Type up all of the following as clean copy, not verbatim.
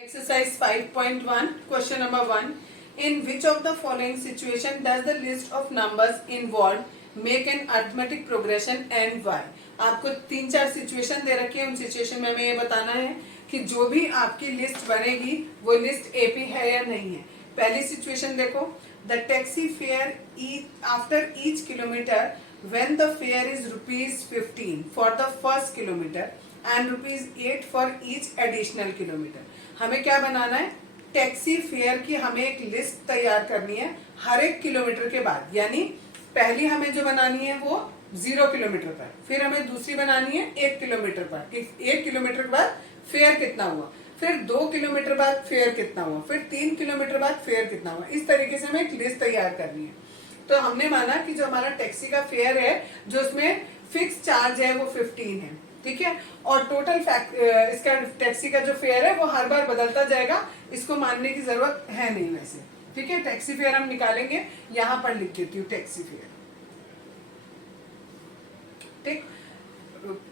Exercise 5.1, question number 1. In which of the following situation does the list of numbers involved make an arithmetic progression and why? आपको 3-4 situation दे रखी है, उन situation में हमें ये बताना है कि जो भी आपकी लिस्ट बनेगी वो लिस्ट एपी है या नहीं है। पहली सिचुएशन देखो, the taxi fare after each kilometre when the fare is ₹15 for the first kilometer and ₹8 for each additional kilometer. हमें क्या बनाना है, टैक्सी फेयर की हमें एक लिस्ट तैयार करनी है हर एक किलोमीटर के बाद। यानी पहली हमें जो बनानी है वो 0 किलोमीटर पर, फिर हमें दूसरी बनानी है 1 किलोमीटर पर कि 1 किलोमीटर के बाद फेयर कितना हुआ, फिर 2 किलोमीटर बाद फेयर कितना हुआ, फिर 3 किलोमीटर बाद फेयर कितना हुआ। इस तरीके से हमें एक लिस्ट तैयार करनी है। तो हमने माना कि जो हमारा टैक्सी का फेयर है, जो उसमें फिक्स चार्ज है वो 15 है, ठीक है, और टोटल इसका टैक्सी का जो फेयर है वो हर बार बदलता जाएगा, इसको मानने की जरूरत है नहीं वैसे, ठीक है। टैक्सी फेयर हम निकालेंगे, यहां पर लिख देती हूँ टैक्सी फेयर, ठीक।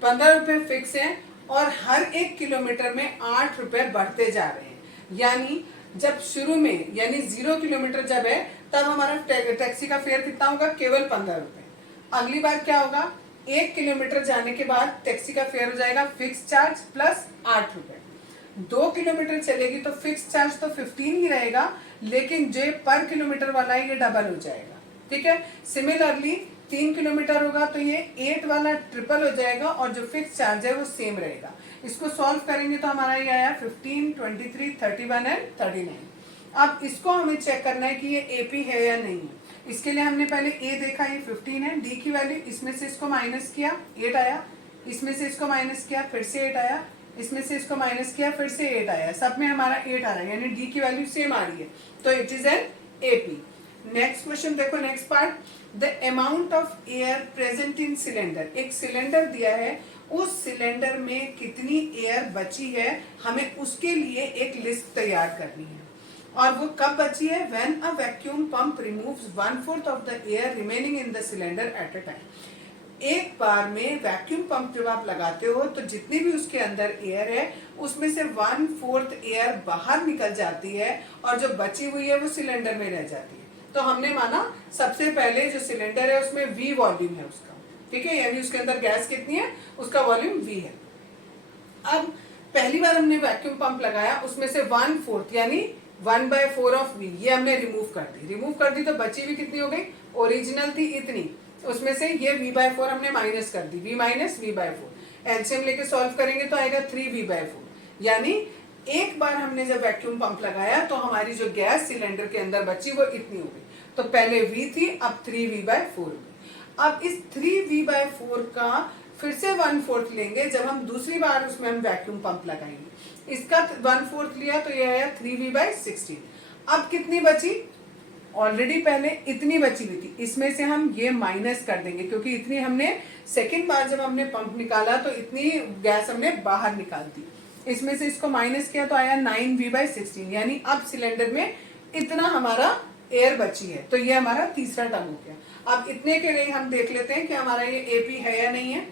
15 रुपए फिक्स है और हर एक किलोमीटर में 8 रुपए बढ़ते जा रहे हैं। यानी जब शुरू में यानी 0 किलोमीटर जब है तब हमारा टैक्सी का फेयर कितना होगा, केवल 15 रुपए। अगली बार क्या होगा, 1 किलोमीटर जाने के बाद टैक्सी का फेयर हो जाएगा फिक्स चार्ज प्लस 8 रुपए। 2 किलोमीटर चलेगी तो फिक्स चार्ज तो 15 ही रहेगा, लेकिन जो पर किलोमीटर वाला है ये डबल हो जाएगा, ठीक है। सिमिलरली 3 किलोमीटर होगा तो ये 8 वाला ट्रिपल हो जाएगा और जो फिक्स चार्ज है वो सेम रहेगा। इसको सॉल्व करेंगे तो हमारा ये आया 15, 23, 31 एंड 39। अब इसको हमें चेक करना है कि ये एपी है या नहीं है। इसके लिए हमने पहले ए देखा, ये 15 है, डी की वैल्यू इसमें से इसको माइनस किया 8 आया, इसमें से इसको माइनस किया फिर से 8 आया, इसमें से इसको माइनस किया फिर से 8 आया, सब में हमारा 8 आ रहा है, यानी डी की वैल्यू सेम आ रही है, तो it is an AP. Next question देखो, next part, the amount of air present in cylinder. एक सिलेंडर दिया है, उस सिलेंडर में कितनी एयर बची है, हमें उसके लिए एक लिस्ट तैयार करनी है। और वो कब बची है, when a vacuum pump removes 1/4 of the air remaining in the cylinder at a time। एक बार में वैक्यूम पंप जब आप लगाते हो तो जितनी भी उसके अंदर एयर है उसमें से 1/4 एयर बाहर निकल जाती है और जो बची हुई है वो सिलेंडर में रह जाती है। तो हमने माना सबसे पहले जो सिलेंडर है उसमें V वॉल्यूम है उसका, ठीक है, यानी उसके अंदर गैस कितनी है, उसका वॉल्यूम V है। अब पहली बार हमने वैक्यूम पंप लगाया, उसमें से 1/4 यानी 1/4 ऑफ V ये हमने रिमूव कर दी तो बची हुई कितनी हो गई, ओरिजिनल थी इतनी, उसमें से ये V/4 हमने माइनस कर दी, V माइनस V/4। एलसीएम लेके सॉल्व करेंगे तो आएगा 3V/4। यानी एक बार हमने जब वैक्यूम पंप लगाया तो हमारी जो गैस सिलेंडर के अंदर बची वो इतनी हो गई। तो पहले V थी, अब 3V/4 हो गई। अब इस 3V/4 का फिर से 1/4 लेंगे जब हम दूसरी बार उसमें हम वैक्यूम पंप लगाएंगे। इसका 1/4 लिया तो ये आया 3V/16। अब कितनी बची, ऑलरेडी पहले इतनी बची हुई थी, इसमें से हम ये माइनस कर देंगे क्योंकि इतनी हमने सेकेंड बार जब हमने पंप निकाला तो इतनी गैस हमने बाहर निकाल दी। इसमें से इसको माइनस किया तो आया 9V/16, यानी अब सिलेंडर में इतना हमारा एयर बची है। तो ये हमारा तीसरा टर्म हो गया। अब इतने के लिए हम देख लेते हैं कि हमारा ये एपी है या नहीं है।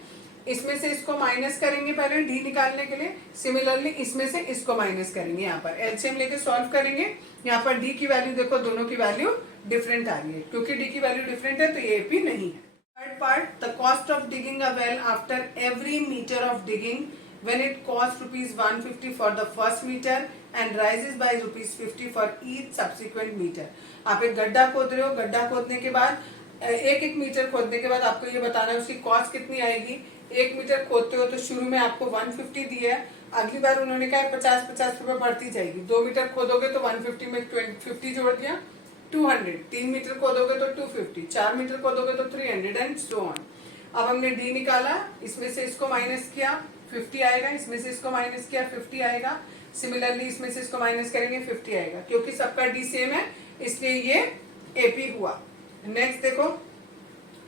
इसमें से इसको माइनस करेंगे पहले डी निकालने के लिए, सिमिलरली इसमें से इसको माइनस करेंगे, यहाँ पर एलसीएम लेके सॉल्व करेंगे। यहाँ पर डी की वैल्यू देखो, दोनों की वैल्यू डिफरेंट आ रही है, क्योंकि डी की वैल्यू डिफरेंट है तो ये एपी नहीं है। Third part, the cost of digging a well after every metre of digging when it costs ₹150 for the first meter and rises by ₹50 for each subsequent meter। आप एक गड्ढा खोद रहे हो, गड्ढा खोदने के बाद एक मीटर खोदने के बाद आपको ये बताना है उसकी कॉस्ट कितनी आएगी। 1 मीटर खोदते हो तो शुरू में आपको 150 दिया है, अगली बार उन्होंने कहा 50-50 रुपए बढ़ती जाएगी। 2 मीटर खोदोगे तो 150 में 50 जोड़ दिया 200, 3 मीटर खोदोगे तो 250, 4 मीटर खोदोगे तो 300 एंड सो ऑन। अब हमने डी निकाला, इसमें से इसको माइनस किया 50 आएगा, इसमें से इसको माइनस किया 50 आएगा, सिमिलरली इसमें से इसको माइनस करेंगे 50 आएगा, क्योंकि सबका डी सेम है इसलिए ये एपी हुआ। नेक्स्ट देखो,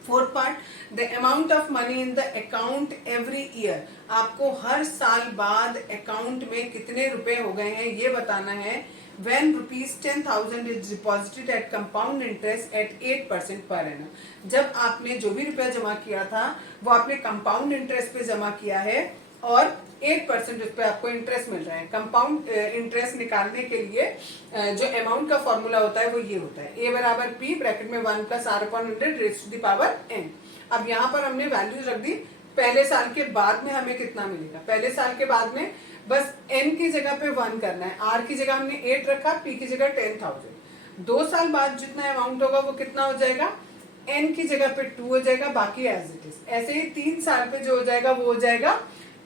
fourth part, the amount of money in the account every year. आपको हर साल बाद अकाउंट में कितने रुपए हो गए हैं ये बताना है। when ₹10,000 is deposited at compound interest at 8% per annum। जब आपने जो भी रुपया जमा किया था वो आपने कंपाउंड इंटरेस्ट पे जमा किया है और 8% उस पर आपको इंटरेस्ट मिल रहा है। कंपाउंड इंटरेस्ट निकालने के लिए जो अमाउंट का फॉर्मूला होता है वो ये होता है, ए बराबर पी ब्रैकेट में 1 plus r upon 100 raise to the power n। अब यहाँ पर हमने वैल्यूज रख दी, पहले साल के बाद में हमें कितना मिलेगा, पहले साल के बाद में बस n की जगह पे 1 करना है, r की जगह हमने 8 रखा, p की जगह 10,000। 2 साल बाद जितना अमाउंट होगा वो कितना हो जाएगा, n की जगह पे 2 हो जाएगा, बाकी एज इट इज। ऐसे ही 3 साल पे जो हो जाएगा वो हो जाएगा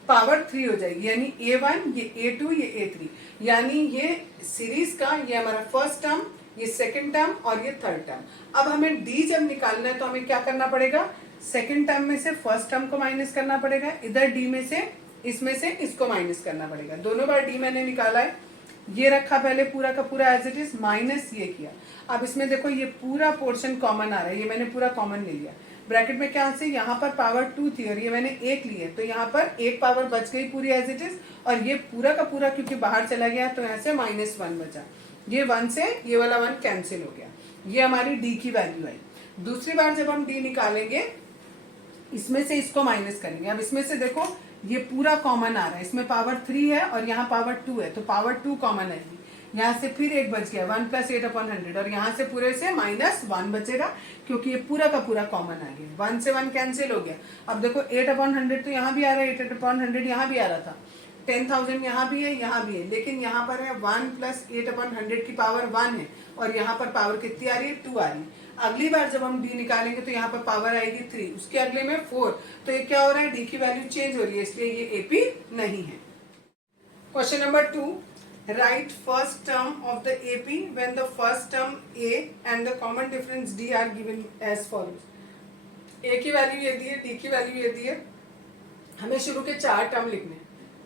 पावर 3 हो जाएगी, यानी a1 ये a2 ये a3, यानी ये सीरीज का ये हमारा फर्स्ट टर्म, ये सेकंड टर्म और ये थर्ड टर्म। अब हमें d जब निकालना है तो हमें क्या करना पड़ेगा, सेकंड टर्म में से फर्स्ट टर्म को माइनस करना पड़ेगा, इधर d में से इसमें से इसको माइनस करना पड़ेगा। दोनों बार d मैंने निकाला है, ये रखा पहले पूरा का पूरा एज इट इज, माइनस ये किया। अब इसमें देखो ये पूरा पोर्शन कॉमन आ रहा है, ये मैंने पूरा कॉमन ले लिया। ब्रैकेट में क्या से यहाँ पर पावर 2 थी और ये मैंने 1 ली है, तो यहाँ पर एक पावर बच गई पूरी एज इट इज, और ये पूरा का पूरा क्योंकि बाहर चला गया तो यहाँ से -1 बचा। ये 1 से ये वाला 1 कैंसिल हो गया, ये हमारी d की वैल्यू आई। दूसरी बार जब हम d निकालेंगे इसमें से इसको माइनस करेंगे। अब इसमें से देखो ये पूरा कॉमन आ रहा है, इसमें पावर 3 है और यहाँ पावर 2 है, तो पावर 2 कॉमन आएगी। यहाँ से फिर एक बच गया 1 प्लस 8/100, और यहाँ से पूरे से -1 बचेगा क्योंकि ये पूरा का पूरा कॉमन आ गया। 1 से 1 कैंसिल हो गया। अब देखो 8/100 तो यहाँ भी आ रहा है, 8/100 यहाँ भी आ रहा था, 10,000 यहाँ भी है यहाँ भी है, लेकिन यहाँ पर है 1 प्लस 8/100 की पावर 1 है और यहाँ पर पावर कितनी आ रही है, 2 आ रही है। अगली बार जब हम d निकालेंगे तो यहाँ पर पावर आएगी 3, उसके अगले में 4, तो ये क्या हो रहा है, d की वैल्यू चेंज हो रही है, इसलिए ये AP नहीं है। Question number 2, write first term of the AP when the first term a and the common difference d are given as follows. a की वैल्यू ये दी है, d की वैल्यू ये दी है, हमें शुरू के 4 टर्म लिखने हैं।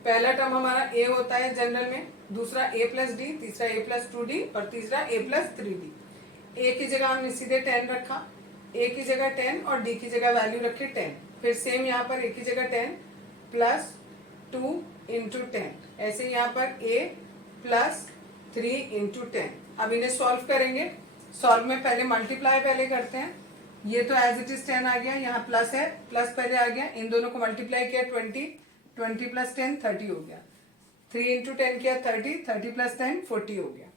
पहला टर्म हमारा a होता है जनरल में, दूसरा a प्लस डी, तीसरा a प्लस 2d और तीसरा a प्लस 3d। a की जगह हमने सीधे 10 रखा, a की जगह 10 और d की जगह वैल्यू रखी 10। फिर सेम यहाँ पर a की जगह 10 प्लस 2 इंटू 10, ऐसे यहाँ पर a प्लस 3 इंटू 10। अब इन्हें सॉल्व करेंगे, सॉल्व में पहले मल्टीप्लाई पहले करते हैं। ये तो एज इट इज 10 आ गया, यहाँ प्लस है, प्लस पहले आ गया, इन दोनों को मल्टीप्लाई किया 20 प्लस 10 30 हो गया, 3 इंटू 10 किया 30, 30 प्लस 10 40 हो गया।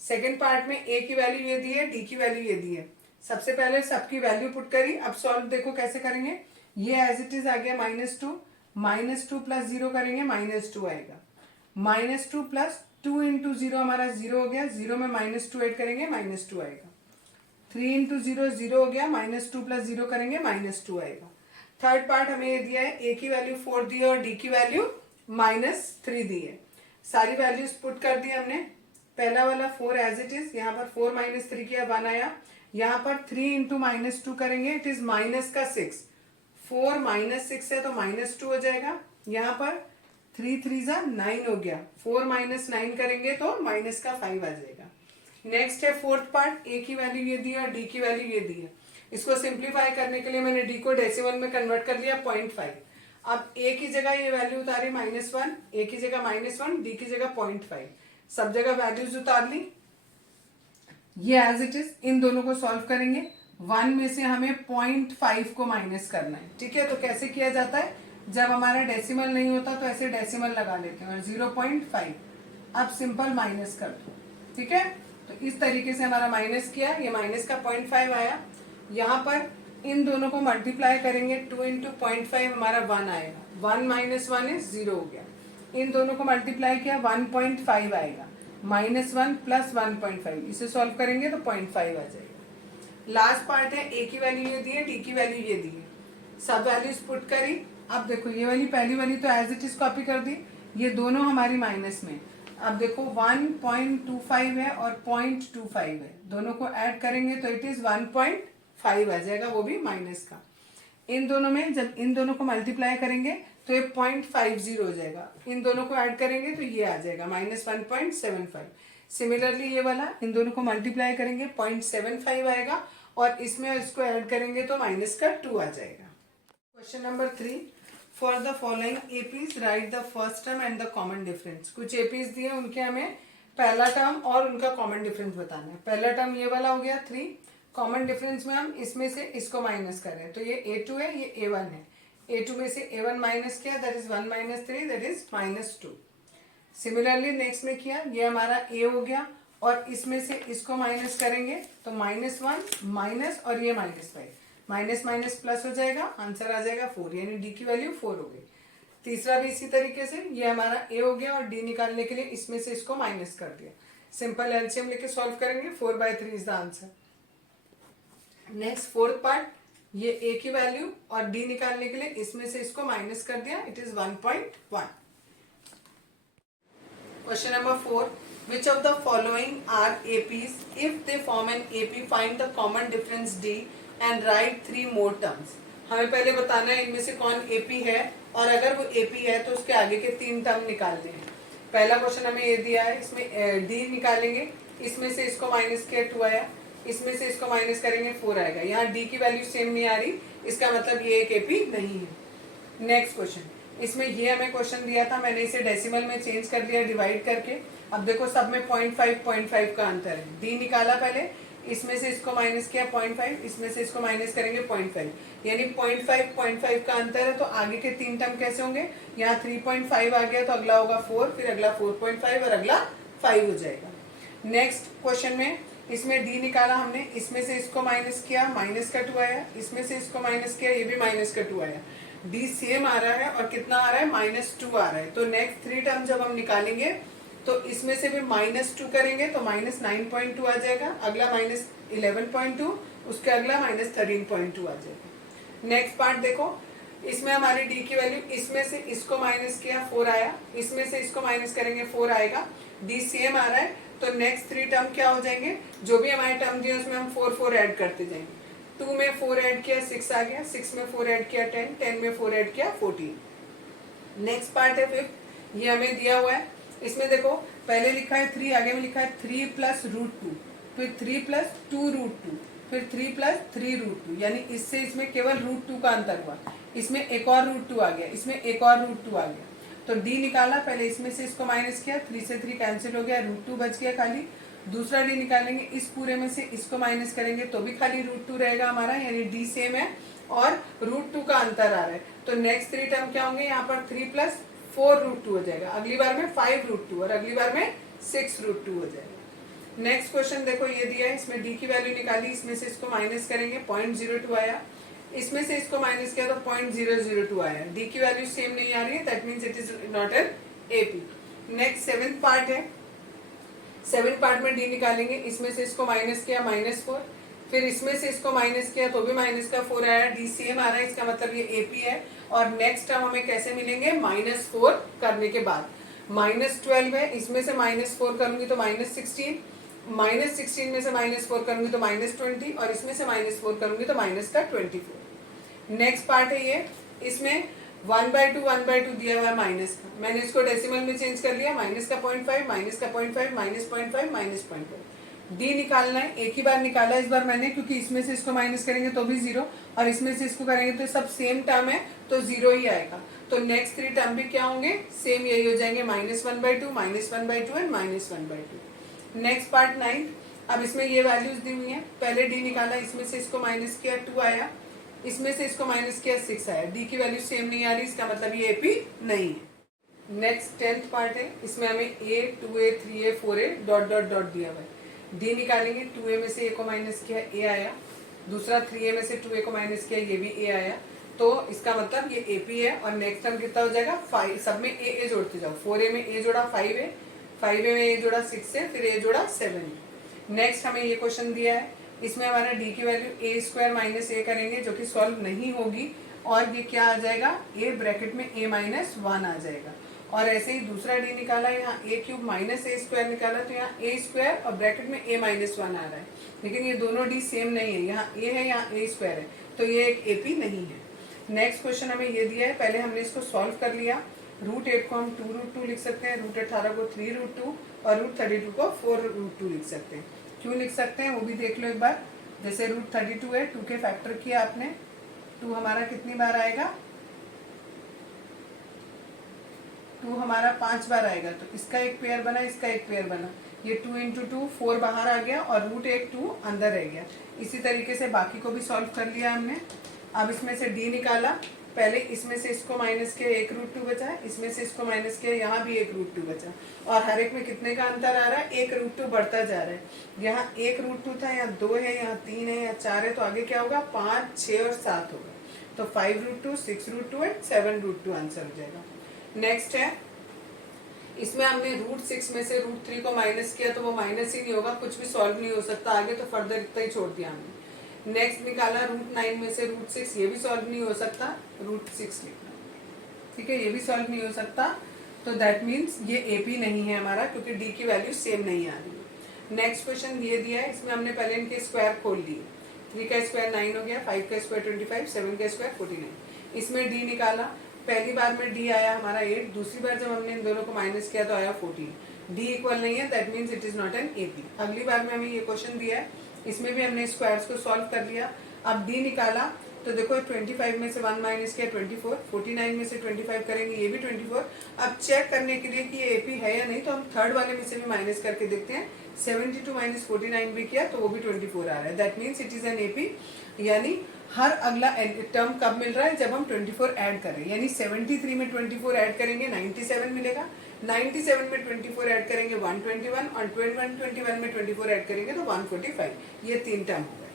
सेकेंड पार्ट में a की वैल्यू ये दी है, d की वैल्यू ये दी है। सबसे पहले सबकी वैल्यू पुट करी, अब सॉल्व देखो कैसे करेंगे। ये एज इट इज आ गया -2 प्लस 0 करेंगे -2 आएगा, -2 प्लस 2 इंटू 0 हमारा 0 हो गया, 0 में -2 ऐड करेंगे -2 आएगा। 3 इंटू 0 0 हो गया, -2 प्लस 0 करेंगे -2 आएगा। थर्ड पार्ट हमें ये दिया है, a की वैल्यू 4 दी है और d की वैल्यू -3 दी है। सारी वैल्यूज पुट कर दी हमने। पहला वाला 4 एज इट इज, यहाँ पर 4 - 3 किया 1 आया, यहाँ पर 3 इंटू -2 करेंगे, इट इज माइनस का 6, 4 - 6 है तो -2 हो जाएगा। यहाँ पर 3 3 9 हो गया, 4 - 9 करेंगे तो माइनस का 5 आ जाएगा। नेक्स्ट है फोर्थ पार्ट, a की वैल्यू ये दी है और d की वैल्यू ये दी है। इसको सिंप्लीफाई करने के लिए मैंने d को डेसिमल में कन्वर्ट कर लिया 0.5। अब a की जगह ये वैल्यू उतारी -1, a की जगह -1, d की जगह 0.5, सब जगह वैल्यूज उतार ली। ये एज इट इज, इन दोनों को सॉल्व करेंगे। 1 में से हमें 0.5 को माइनस करना है, ठीक है। तो कैसे किया जाता है, जब हमारा डेसिमल नहीं होता तो ऐसे डेसिमल लगा लेते हैं और 0.5 अब सिंपल माइनस कर दो, ठीक है। तो इस तरीके से हमारा माइनस किया, ये माइनस का 0.5 आया। यहाँ पर इन दोनों को मल्टीप्लाई करेंगे, 2 इंटू 0.5 हमारा 1 आएगा, 1 - 1 इज 0 हो गया। इन दोनों को मल्टीप्लाई किया 1.5 आएगा, -1 प्लस 1.5, इसे सॉल्व करेंगे तो 0.5 आ जाएगा। लास्ट पार्ट है, a की वैल्यू ये दी है, d की वैल्यू ये दी है, सब वैल्यूज पुट करी। अब देखो ये वाली पहली वाली तो एज इट इज कॉपी कर दी, ये दोनों हमारी माइनस में। अब देखो 1.25 है और 0.25 है, दोनों को ऐड करेंगे तो इट इज 1.5 आ जाएगा, वो भी माइनस का। इन दोनों में जब इन दोनों को मल्टीप्लाई करेंगे तो ये 0.50 हो जाएगा, इन दोनों को ऐड करेंगे तो ये आ जाएगा -1.75। सिमिलरली ये वाला इन दोनों को मल्टीप्लाई करेंगे 0.75 आएगा और इसमें इसको ऐड करेंगे तो माइनस का 2 आ जाएगा। Question number 3, for the following APs right the first term and the common difference. कुछ एपीज दिए, उनके हमें पहला टर्म और उनका कॉमन डिफरेंस बताना है। पहला टर्म ये वाला हो गया 3, कॉमन डिफरेंस में हम इसमें से इसको माइनस करें तो ये a2 है, ये a1 है, A2 में से A1 माइनस किया, that is 1 minus 3, that is -2। Similarly next में किया, ये हमारा A हो गया और इसमें से इसको माइनस करेंगे तो -1 माइनस और ये -5, माइनस माइनस प्लस हो जाएगा, आंसर आ जाएगा 4, यानी डी की वैल्यू 4 हो गई। तीसरा भी इसी तरीके से, ये हमारा A हो गया और D निकालने के लिए इसमें से इसको माइनस कर दिया। सिंपल एलसीएम लेके सॉल्व करेंगे, 4/3 is the answer. Next fourth part, ये A की वैल्यू और D निकालने के लिए इसमें से इसको माइनस कर दिया, it is 1.1। Question number 4. Which of the following are APs? If they form an AP, find the common difference D and write 3 more terms. हमें पहले बताना है इनमें से कौन AP है और अगर वो AP है तो उसके आगे के 3 टर्म निकालने हैं। पहला क्वेश्चन हमें ये दिया है, इसमें D निकालेंगे, इसमें से इसको माइनस किया 2 आया, इसमें से इसको माइनस करेंगे 4 आएगा। यहाँ D की वैल्यू सेम नहीं आ रही, इसका मतलब ये एक AP नहीं है। नेक्स्ट क्वेश्चन, इसमें ये हमें क्वेश्चन दिया था, मैंने इसे डेसिमल में चेंज कर दिया डिवाइड करके। अब देखो सब में 0.5 का अंतर है। डी निकाला पहले, इसमें से इसको माइनस किया 0.5, इसमें से इसको माइनस करेंगे 0.5, यानी 0.5 का अंतर है। तो आगे के 3 टर्म कैसे होंगे, यहाँ 3.5 आ गया तो अगला होगा 4, फिर अगला 4.5 और अगला 5 हो जाएगा। नेक्स्ट क्वेश्चन में इसमें डी निकाला हमने, इसमें से इसको माइनस किया, माइनस का 2 आया, इसमें से इसको माइनस किया, ये भी माइनस का 2 आया। डी सेम आ रहा है और कितना आ रहा है, -2 आ रहा है। तो नेक्स्ट 3 टर्म जब हम निकालेंगे तो इसमें से भी -2 करेंगे तो -9.2 आ जाएगा, अगला -11.2, उसके अगला -13.2 आ जाएगा। नेक्स्ट पार्ट देखो, इसमें हमारी डी की वैल्यू, इसमें से इसको माइनस किया 4 आया, इसमें से इसको माइनस करेंगे 4 आएगा। डी सेम आ रहा है तो नेक्स्ट 3 टर्म क्या हो जाएंगे, जो भी हमारे टर्म दिए उसमें हम 4 ऐड करते जाएंगे। 2 में 4 ऐड किया 6 आ गया, 6 में 4 ऐड किया 10, 10 में 4 ऐड किया 14। नेक्स्ट पार्ट है 5, ये हमें दिया हुआ है। इसमें देखो पहले लिखा है 3, आगे में लिखा है 3 + √2, फिर 3 + 2√2, फिर 3 + 3√2, यानी इससे इसमें केवल √2 का अंतर हुआ। इसमें एक और √2 आ गया, इसमें एक और √2 आ गया। तो डी निकाला, पहले इसमें से इसको माइनस किया, 3 से 3 कैंसिल हो गया, √2 बच गया खाली। दूसरा डी निकालेंगे, इस पूरे में से इसको माइनस करेंगे तो भी खाली √2 रहेगा हमारा, यानी डी सेम है और √2 का अंतर आ रहा है। तो नेक्स्ट 3 टर्म क्या होंगे, यहाँ पर 3 + 4√2 हो जाएगा, अगली बार में 5√2 और अगली बार में 6√2 हो जाएगा। नेक्स्ट क्वेश्चन देखो ये दिया है, इसमें डी की वैल्यू निकाली, इसमें से इसको माइनस करेंगे 0.02 आया, इसमें से इसको माइनस किया तो 0.002 आया। डी की वैल्यू सेम नहीं आ रही है, that means it is not an AP. Next 7th part है, 7 पार्ट में डी निकालेंगे, इसमें से इसको माइनस किया -4, फिर इसमें से इसको माइनस किया तो भी -4 आया, डी सेम आ रहा है, इसका मतलब ये एपी है। और नेक्स्ट टर्म हमें कैसे मिलेंगे, -4 करने के बाद। -12 है, इसमें से -4 करूंगी तो -16, -16 में से -4 करूंगी तो -20 और इसमें से -4 करूंगी तो -24। नेक्स्ट पार्ट है ये, इसमें 1/2 दिया हुआ है माइनस का, मैंने इसको डेसिमल में चेंज कर लिया, माइनस का 0.5, माइनस का 0.5, -0.5, -0.5। डी निकालना है, एक ही बार निकाला इस बार मैंने, क्योंकि इसमें से इसको माइनस करेंगे तो भी 0 और इसमें से इसको करेंगे तो सब सेम टर्म है तो 0 ही आएगा। तो नेक्स्ट 3 टर्म भी क्या होंगे, सेम यही हो जाएंगे, -1/2, -1/2 एंड -1/2। नेक्स्ट पार्ट 9, अब इसमें ये वैल्यूज दी हुई है, पहले डी निकाला, इसमें से इसको माइनस किया 2 आया, इसमें से इसको माइनस किया 6 आया। डी की वैल्यू सेम नहीं आ रही, इसका मतलब ये एपी नहीं है। नेक्स्ट 10th पार्ट है, इसमें हमें a, 2a, 3a, 4a dot dot dot दिया हुआ है। डी निकालेंगे, 2a में से a को माइनस किया a आया, दूसरा 3a में से 2a को माइनस किया ये भी a आया, तो इसका मतलब ये एपी है। और नेक्स्ट टर्म कितना हो जाएगा 5, सब में a जोड़ते जाओ, 4a में a जोड़ा 5 है, 5a में a जोड़ा 6 है, फिर a जोड़ा 7 है। नेक्स्ट हमें ये क्वेश्चन दिया है, इसमें हमारा डी की वैल्यू a² - a करेंगे जो कि सॉल्व नहीं होगी, और ये क्या आ जाएगा, a ब्रैकेट में a-1 आ जाएगा। और ऐसे ही दूसरा डी निकाला, यहाँ a³ - a² निकाला तो यहाँ a² और ब्रैकेट में a-1 आ रहा है, लेकिन ये दोनों डी सेम नहीं है, यहाँ a है यहाँ a² है, तो ये एक एपी नहीं है। नेक्स्ट क्वेश्चन हमें ये दिया है, पहले हमने इसको सॉल्व कर लिया। √8 को हम 2√2 लिख सकते हैं, √18 को 3√2 और √32 को 4√2 लिख सकते हैं। क्यों लिख सकते हैं वो भी देख लो एक बार। जैसे √32 है, 2 के फैक्टर किया आपने, 2 हमारा कितनी बार आएगा, 2 हमारा 5 बार आएगा, तो इसका एक पेयर बना, इसका एक पेयर बना, ये 2 × 2 4 बाहर आ गया और √8 2 अंदर रह गया। इसी तरीके से बाकी को भी सॉल्व कर लिया हमने। अब इसमें से डी निकाला, पहले इसमें से इसको माइनस किया, एक रूट टू बचा, इसमें से इसको माइनस किया, यहाँ भी एक रूट टू बचा, और हर एक में कितने का अंतर आ रहा है, एक रूट टू बढ़ता जा रहा है। यहाँ एक रूट टू था, यहाँ 2 है, यहाँ 3 है, यहाँ 4 है, तो आगे क्या होगा, 5, 6 और 7 होगा। तो 5 root two, 6 root two and 7 root two answer हो जाएगा। नेक्स्ट है, इसमें हमने रूट 6 में से रूट 3 को माइनस किया, तो वो माइनस ही नहीं होगा, कुछ भी सॉल्व नहीं हो सकता आगे, तो फर्दर इतना ही छोड़ दिया हमने। नेक्स्ट निकाला रूट 9 में से रूट 6, ये भी सॉल्व नहीं हो सकता, रूट 6 लिखना, ठीक है, ये भी सॉल्व नहीं हो सकता, तो दैट मीन्स ये एपी नहीं है हमारा, क्योंकि डी की वैल्यू सेम नहीं आ रही है। नेक्स्ट क्वेश्चन ये दिया है, इसमें हमने पहले इनके स्क्वायर खोल लिए, 3 का स्क्वायर 9 हो गया, 5 का स्क्वायर 25, 7 का स्क्वायर 49। इसमें डी निकाला, पहली बार में डी आया हमारा 8, दूसरी बार जब हमने इन दोनों को माइनस किया तो आया 14। डी इक्वल नहीं है, that means it is not an AP. अगली बार में हमें ये क्वेश्चन दिया है, इसमें भी हमने स्क्वायर्स को सॉल्व कर लिया। अब डी निकाला, तो देखो 25 में से 1 माइनस किया 24, 49 में से 25 करेंगे, ये भी 24। अब चेक करने के लिए कि ये एपी है या नहीं, तो हम थर्ड वाले में से भी माइनस करके देखते हैं। 72 माइनस 49 भी किया तो वो भी 24 आ रहा है, that means it is an AP. यानी हर अगला टर्म कब मिल रहा है, जब हम 24 ऐड करें, यानी 73 में 24 ऐड करेंगे 97 मिलेगा, 97 में 24 ऐड करेंगे 121, और 121 में 24 ऐड करेंगे तो 145। ये 3 टर्म हो गए।